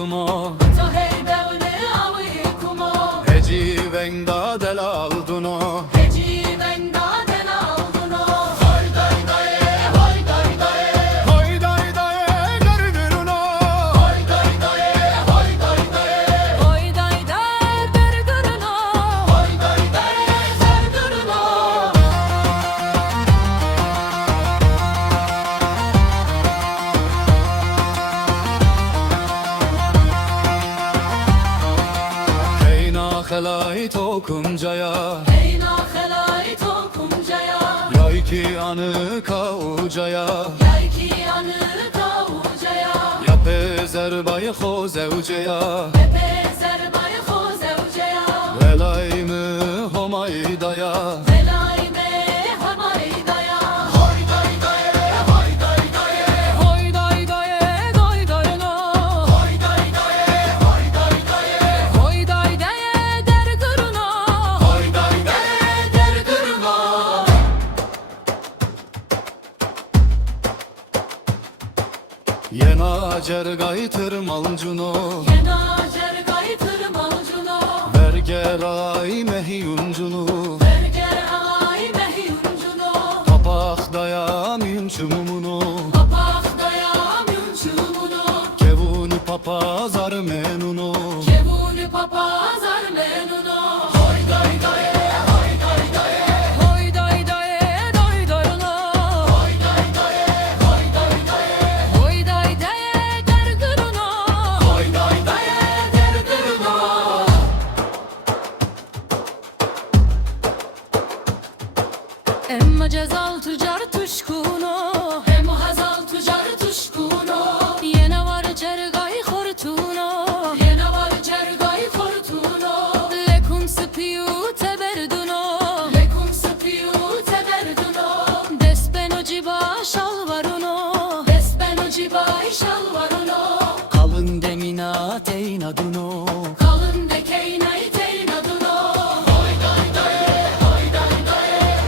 kumo تو هیبون آوی کمو Heci venda delal duno هجی وندا دلالونو Hoy day day gargırıno Oy day day dergürünü Zergürünü Heyna helay tokumcaya Eyna helay tokumcaya Yay ki anı kaucaya Yay ki yanı kavucaya Yape zerbay ho zevceya Epe zerbay ho zevceya Velay mı homaydaya Velay me hamaydaya Hoy day day Hoy day day doy doyno Hoy day day dergürünü Hoy day Dergürünü Yena cergay tırmalcuno Yena cergay tırmalcunu Vergeray mehiyuncunu Berger ay mehiyuncunu Papak daya minçumunu Papak daya münçumunu Kevuni papazar menuno Kevuni papazar menunu Hoy day day Hoy day day doy doyno Hoy day day dergürünü Hoy day day Dergürünü Emma cezal tüccar tuşkunu Hem hazal tüccar tuşkunu Yine var cergay hortuno Yine var cergay hortuno Lekun spiyu teberduno Lekun spiyu teberduno Despeno ciba şalvaruno Despeno ciba şalvaruno Kalın demina teynaduno Kalın dekeynay teynaduno Hoy day day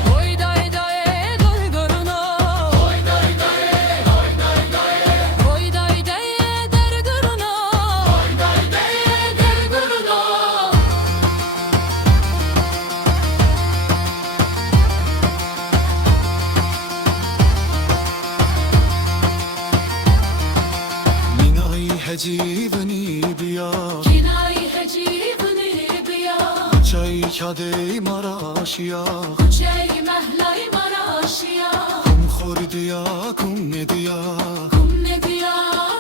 Hoy day day doygoruno Hoy day day dergürünü Dergürünü Minay hecivni biya Kinay hecibni biya Çay kadey maraşiya Kuçey mehlay maraşiya Kum khordiya kum nediya Kum ne diya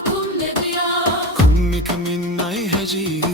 kum ne diya Kum mik minnay hecivni